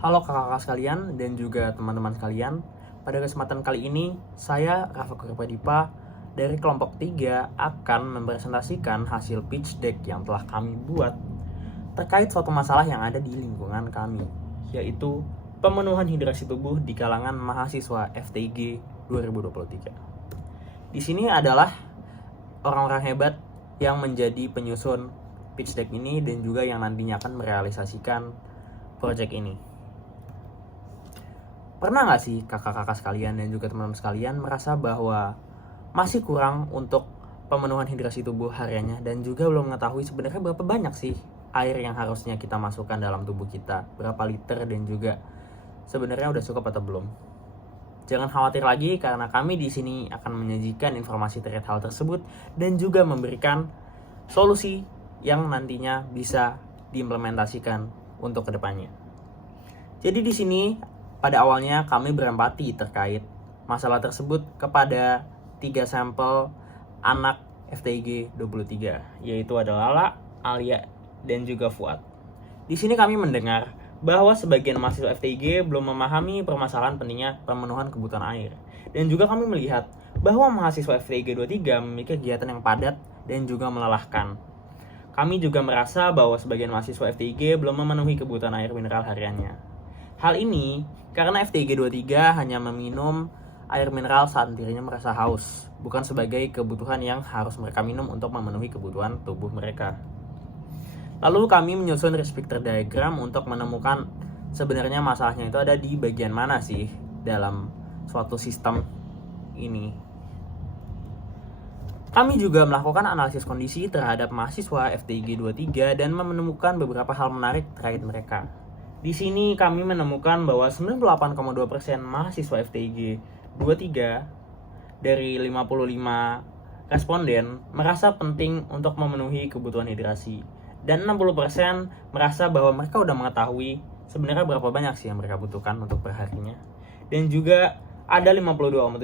Halo kakak-kakak sekalian dan juga teman-teman sekalian. Pada kesempatan kali ini, saya Rafa Kurpadipa dari kelompok 3 akan mempresentasikan hasil pitch deck yang telah kami buat terkait suatu masalah yang ada di lingkungan kami, yaitu pemenuhan hidrasi tubuh di kalangan mahasiswa FTIG 2023. Di sini adalah orang-orang hebat yang menjadi penyusun pitch deck ini dan juga yang nantinya akan merealisasikan project ini. Pernah nggak sih kakak-kakak sekalian dan juga teman-teman sekalian merasa bahwa masih kurang untuk pemenuhan hidrasi tubuh hariannya dan juga belum mengetahui sebenarnya berapa banyak sih air yang harusnya kita masukkan dalam tubuh kita, berapa liter dan juga sebenarnya udah cukup atau belum? Jangan khawatir lagi karena kami di sini akan menyajikan informasi terkait hal tersebut dan juga memberikan solusi yang nantinya bisa diimplementasikan untuk kedepannya. Jadi di sini pada awalnya kami berempati terkait masalah tersebut kepada 3 sampel anak FTIG 23, yaitu adalah Lala, Alia, dan juga Fuad. Di sini kami mendengar bahwa sebagian mahasiswa FTIG belum memahami permasalahan pentingnya pemenuhan kebutuhan air. Dan juga kami melihat bahwa mahasiswa FTIG 23 memiliki kegiatan yang padat dan juga melelahkan. Kami juga merasa bahwa sebagian mahasiswa FTIG belum memenuhi kebutuhan air mineral hariannya. Hal ini karena FTIG 23 hanya meminum air mineral saat dirinya merasa haus, bukan sebagai kebutuhan yang harus mereka minum untuk memenuhi kebutuhan tubuh mereka. Lalu kami menyusun risk factor diagram untuk menemukan sebenarnya masalahnya itu ada di bagian mana sih dalam suatu sistem ini. Kami juga melakukan analisis kondisi terhadap mahasiswa FTIG 23 dan menemukan beberapa hal menarik terkait mereka. Di sini kami menemukan bahwa 98,2% mahasiswa FTIG 23 dari 55 responden merasa penting untuk memenuhi kebutuhan hidrasi. Dan 60% merasa bahwa mereka udah mengetahui sebenarnya berapa banyak sih yang mereka butuhkan untuk perharinya. Dan juga ada 52,7%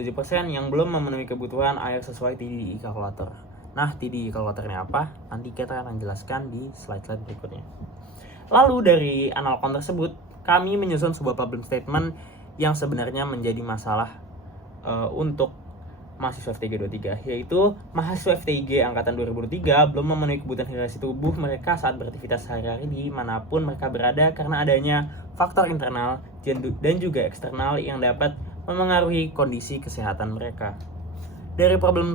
yang belum memenuhi kebutuhan air sesuai TDI kalkulator. Nah, TDI kalkulatornya apa? Nanti kita akan jelaskan di slide-slide berikutnya. Lalu dari analog tersebut, kami menyusun sebuah problem statement yang sebenarnya menjadi masalah untuk mahasiswa FTIG 23, yaitu mahasiswa FTIG angkatan 2003 belum memenuhi kebutuhan hidrasi tubuh mereka saat beraktivitas sehari-hari dimanapun mereka berada karena adanya faktor internal dan juga eksternal yang dapat memengaruhi kondisi kesehatan mereka. Dari problem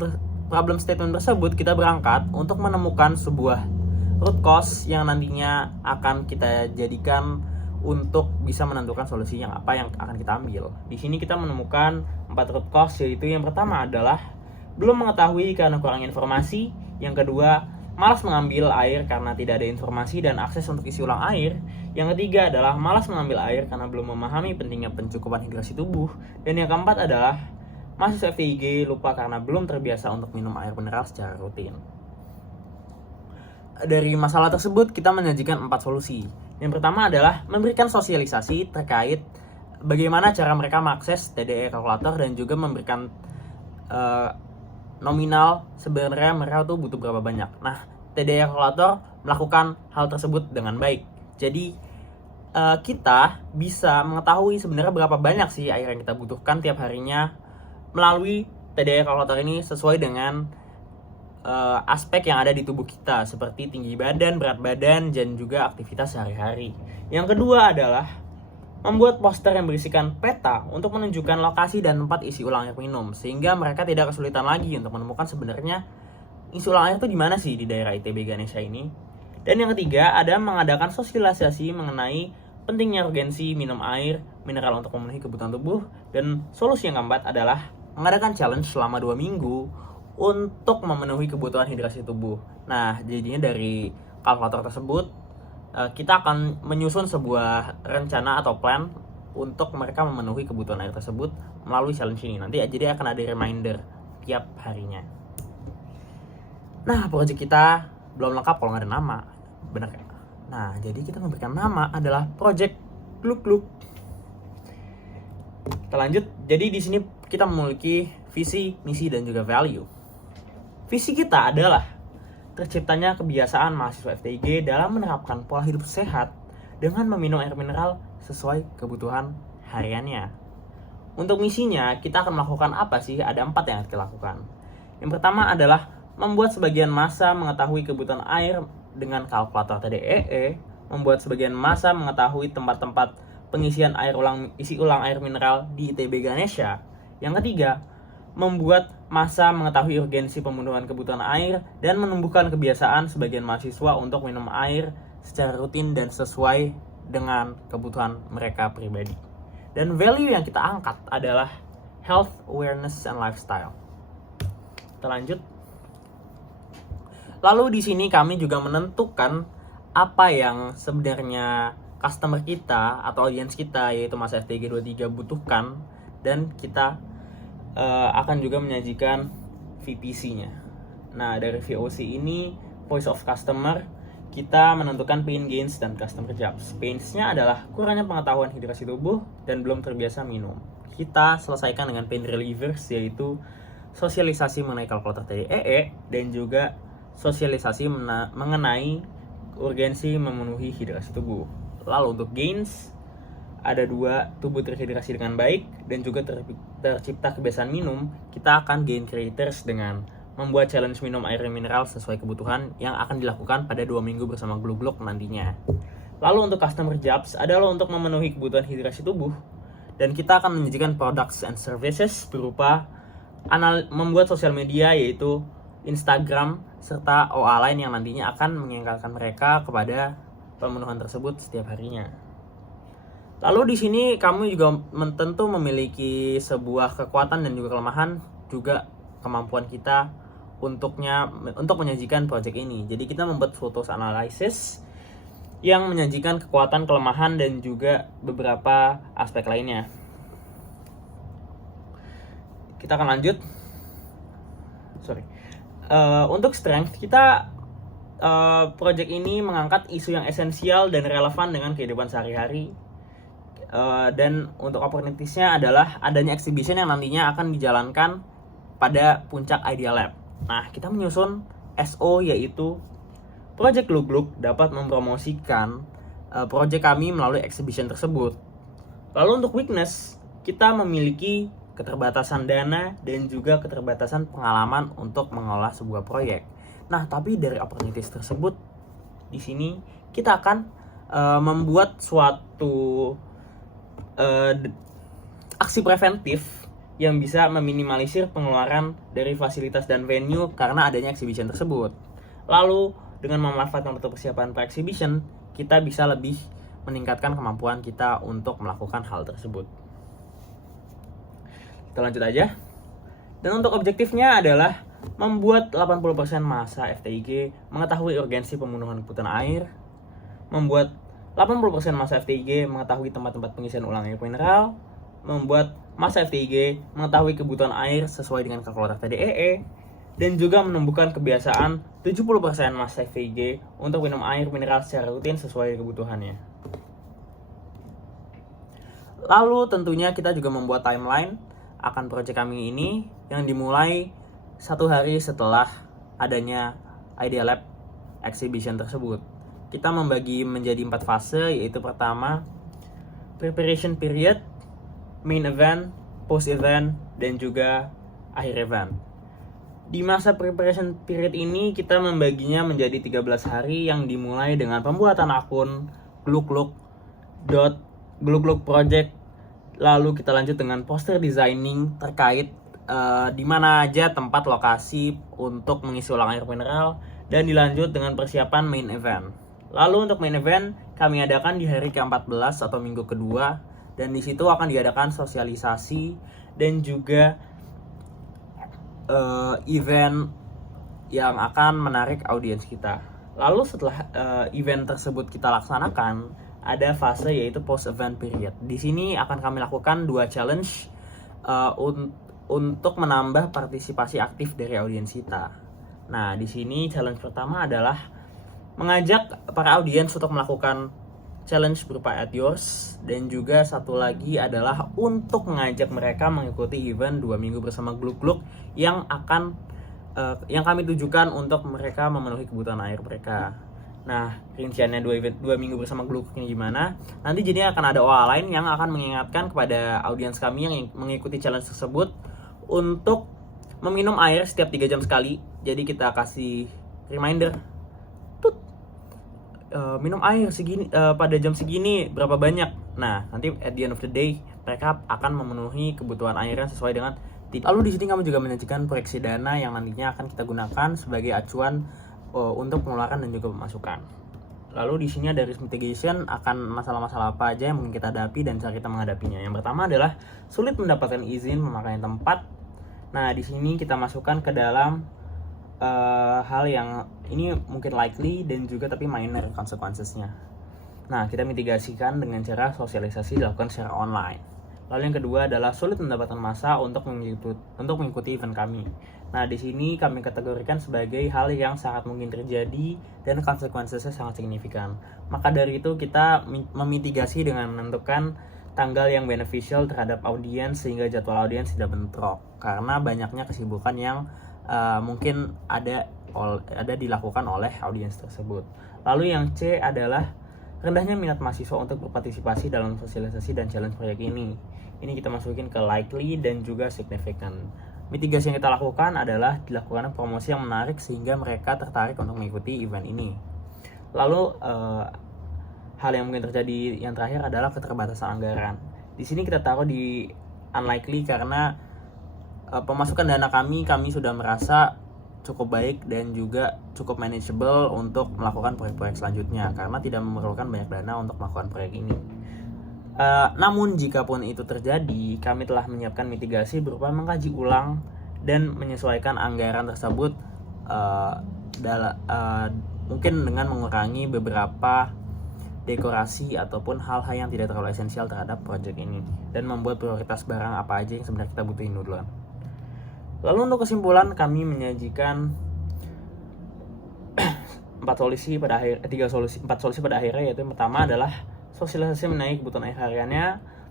statement tersebut, kita berangkat untuk menemukan sebuah root cause yang nantinya akan kita jadikan untuk bisa menentukan solusi yang apa yang akan kita ambil. Di sini kita menemukan 4 root cause, yaitu yang pertama adalah belum mengetahui karena kurang informasi, yang kedua malas mengambil air karena tidak ada informasi dan akses untuk isi ulang air, yang ketiga adalah malas mengambil air karena belum memahami pentingnya pencukupan hidrasi tubuh, dan yang keempat adalah mahasiswa FTIG lupa karena belum terbiasa untuk minum air mineral secara rutin. Dari masalah tersebut kita menyajikan 4 solusi. Yang pertama adalah memberikan sosialisasi terkait bagaimana cara mereka mengakses TDI kalkulator dan juga memberikan nominal sebenarnya mereka tuh butuh berapa banyak. Nah, TDI kalkulator melakukan hal tersebut dengan baik. Jadi kita bisa mengetahui sebenarnya berapa banyak sih air yang kita butuhkan tiap harinya melalui TDI kalkulator ini sesuai dengan aspek yang ada di tubuh kita seperti tinggi badan, berat badan, dan juga aktivitas sehari-hari. Yang kedua adalah membuat poster yang berisikan peta untuk menunjukkan lokasi dan tempat isi ulang air minum sehingga mereka tidak kesulitan lagi untuk menemukan sebenarnya isi ulang air itu di mana sih di daerah ITB Ganesha ini. Dan yang ketiga ada mengadakan sosialisasi mengenai pentingnya urgensi minum air mineral untuk memenuhi kebutuhan tubuh, dan solusi yang keempat adalah mengadakan challenge selama 2 minggu untuk memenuhi kebutuhan hidrasi tubuh. Nah, jadinya dari kalkulator tersebut kita akan menyusun sebuah rencana atau plan untuk mereka memenuhi kebutuhan air tersebut melalui challenge ini. Nanti jadi akan ada reminder tiap harinya. Nah, project kita belum lengkap kalau nggak ada nama, benar ya? Nah, jadi kita memberikan nama adalah project Gluk-Gluk. Kita lanjut. Jadi di sini kita memiliki visi, misi, dan juga value. Visi kita adalah terciptanya kebiasaan mahasiswa FTIG dalam menerapkan pola hidup sehat dengan meminum air mineral sesuai kebutuhan hariannya. Untuk misinya, kita akan melakukan apa sih? Ada 4 yang kita lakukan. Yang pertama adalah membuat sebagian massa mengetahui kebutuhan air dengan kalkulator TDEE, membuat sebagian massa mengetahui tempat-tempat pengisian isi ulang air mineral di ITB Ganesha. Yang ketiga, membuat massa mengetahui urgensi pemenuhan kebutuhan air dan menumbuhkan kebiasaan sebagian mahasiswa untuk minum air secara rutin dan sesuai dengan kebutuhan mereka pribadi. Dan value yang kita angkat adalah health, awareness, and lifestyle. Kita lanjut. Lalu di sini kami juga menentukan apa yang sebenarnya customer kita atau audiens kita, yaitu masa FTG 23 butuhkan, dan kita akan juga menyajikan VPC-nya. Nah, dari VOC ini, Voice of Customer, kita menentukan pain gains dan customer jobs. Pains-nya adalah kurangnya pengetahuan hidrasi tubuh dan belum terbiasa minum. Kita selesaikan dengan pain relievers, yaitu sosialisasi mengenai kalkulator TDEE dan juga sosialisasi mengenai urgensi memenuhi hidrasi tubuh. Lalu untuk gains, ada 2, tubuh terhidrasi dengan baik dan juga tercipta kebiasaan minum. Kita akan gain creators dengan membuat challenge minum air mineral sesuai kebutuhan yang akan dilakukan pada 2 minggu bersama Glugluk nantinya. Lalu untuk customer jobs adalah untuk memenuhi kebutuhan hidrasi tubuh, dan kita akan menyajikan products and services berupa membuat sosial media, yaitu Instagram serta OA lain yang nantinya akan mengingatkan mereka kepada pemenuhan tersebut setiap harinya. Lalu di sini kami juga tentu memiliki sebuah kekuatan dan juga kelemahan, juga kemampuan kita untuk menyajikan project ini. Jadi kita membuat photos analysis yang menyajikan kekuatan, kelemahan, dan juga beberapa aspek lainnya. Kita akan lanjut. Untuk strength, kita project ini mengangkat isu yang esensial dan relevan dengan kehidupan sehari-hari. Dan untuk opportunities-nya adalah adanya exhibition yang nantinya akan dijalankan pada puncak Idea Lab. Nah, kita menyusun SO, yaitu Project Glugluk dapat mempromosikan project kami melalui exhibition tersebut. Lalu untuk weakness, kita memiliki keterbatasan dana dan juga keterbatasan pengalaman untuk mengolah sebuah proyek. Nah, tapi dari opportunities tersebut, di sini kita akan membuat suatu aksi preventif yang bisa meminimalisir pengeluaran dari fasilitas dan venue karena adanya exhibition tersebut. Lalu dengan memanfaatkan persiapan pre-exhibition, kita bisa lebih meningkatkan kemampuan kita untuk melakukan hal tersebut. Kita lanjut aja. Dan untuk objektifnya adalah membuat 80% massa FTIG mengetahui urgensi pemenuhan kebutuhan air, membuat 80% massa FTIG mengetahui tempat-tempat pengisian ulang air mineral, membuat massa FTIG mengetahui kebutuhan air sesuai dengan kalkulator TDEE, dan juga menumbuhkan kebiasaan 70% massa FTIG untuk minum air mineral secara rutin sesuai kebutuhannya. Lalu tentunya kita juga membuat timeline akan proyek kami ini yang dimulai 1 hari setelah adanya Idea Lab exhibition tersebut. Kita membagi menjadi 4 fase, yaitu pertama, preparation period, main event, post event, dan juga akhir event. Di masa preparation period ini kita membaginya menjadi 13 hari yang dimulai dengan pembuatan akun Glugluk project. Lalu kita lanjut dengan poster designing terkait di mana aja tempat lokasi untuk mengisi ulang air mineral, dan dilanjut dengan persiapan main event. Lalu untuk main event kami adakan di hari ke-14 atau minggu kedua, dan di situ akan diadakan sosialisasi dan juga event yang akan menarik audiens kita. Lalu setelah event tersebut kita laksanakan, ada fase yaitu post event period. Di sini akan kami lakukan 2 challenge untuk menambah partisipasi aktif dari audiens kita. Nah, di sini challenge pertama adalah mengajak para audiens untuk melakukan challenge berupa At Yours, dan juga satu lagi adalah untuk mengajak mereka mengikuti event 2 minggu bersama Glugluk yang kami tujukan untuk mereka memenuhi kebutuhan air mereka. Nah, rinciannya 2 minggu bersama Gluk ini gimana? Nanti jadinya akan ada OA lain yang akan mengingatkan kepada audiens kami yang mengikuti challenge tersebut untuk meminum air setiap 3 jam sekali. Jadi kita kasih reminder, tut, minum air segini pada jam segini berapa banyak. Nah, nanti at the end of the day mereka akan memenuhi kebutuhan airnya sesuai dengan titik. Lalu di sini kami juga menyajikan proyeksi dana yang nantinya akan kita gunakan sebagai acuan untuk pengeluaran dan juga pemasukan. Lalu di sini ada risk mitigation akan masalah-masalah apa aja yang mungkin kita hadapi dan cara kita menghadapinya. Yang pertama adalah sulit mendapatkan izin memakai tempat. Nah, di sini kita masukkan ke dalam hal yang ini mungkin likely dan juga tapi minor consequences-nya. Nah, kita mitigasikan dengan cara sosialisasi dilakukan secara online. Lalu yang kedua adalah sulit mendapatkan massa untuk mengikuti event kami. Nah, di sini kami kategorikan sebagai hal yang sangat mungkin terjadi dan konsekuensinya sangat signifikan. Maka dari itu kita memitigasi dengan menentukan tanggal yang beneficial terhadap audiens sehingga jadwal audiens tidak bentrok. Karena banyaknya kesibukan yang mungkin ada dilakukan oleh audiens tersebut. Lalu yang C adalah rendahnya minat mahasiswa untuk berpartisipasi dalam sosialisasi dan challenge proyek ini. Ini kita masukin ke likely dan juga significant. Mitigasi yang kita lakukan adalah dilakukan promosi yang menarik sehingga mereka tertarik untuk mengikuti event ini. Lalu hal yang mungkin terjadi yang terakhir adalah keterbatasan anggaran. Di sini kita taruh di unlikely karena pemasukan dana kami sudah merasa cukup baik dan juga cukup manageable untuk melakukan proyek-proyek selanjutnya karena tidak memerlukan banyak dana untuk melakukan proyek ini. Namun jika pun itu terjadi, kami telah menyiapkan mitigasi berupa mengkaji ulang dan menyesuaikan anggaran tersebut mungkin dengan mengurangi beberapa dekorasi ataupun hal-hal yang tidak terlalu esensial terhadap proyek ini dan membuat prioritas barang apa aja yang sebenarnya kita butuhin duluan. Lalu untuk kesimpulan kami menyajikan 4 solusi pada akhirnya, yaitu yang pertama adalah sosialisasi mengenai kebutuhan air hariannya,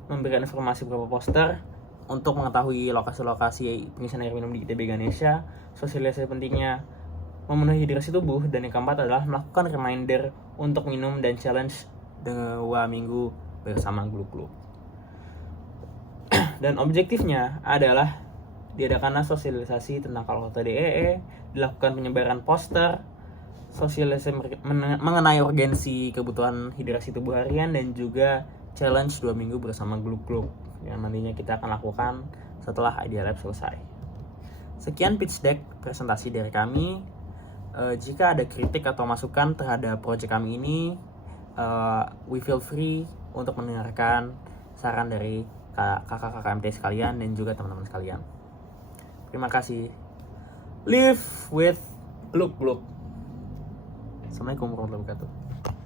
memberikan informasi berupa poster untuk mengetahui lokasi-lokasi pengisian air minum di ITB Ganesha, sosialisasi pentingnya memenuhi hidrasi tubuh, dan yang keempat adalah melakukan reminder untuk minum dan challenge 2 minggu bersama Gluk. Dan objektifnya adalah diadakanlah sosialisasi tentang kalkulasi DEE, dilakukan penyebaran poster, sosialisasi mengenai urgensi kebutuhan hidrasi tubuh harian, dan juga challenge 2 minggu bersama Gluk yang nantinya kita akan lakukan setelah Idea Lab selesai. Sekian pitch deck presentasi dari kami. Jika ada kritik atau masukan terhadap proyek kami ini, we feel free untuk mendengarkan saran dari kakak-kakak MT sekalian dan juga teman-teman sekalian. Terima kasih. Live with Gluk. Assalamualaikum warahmatullahi wabarakatuh.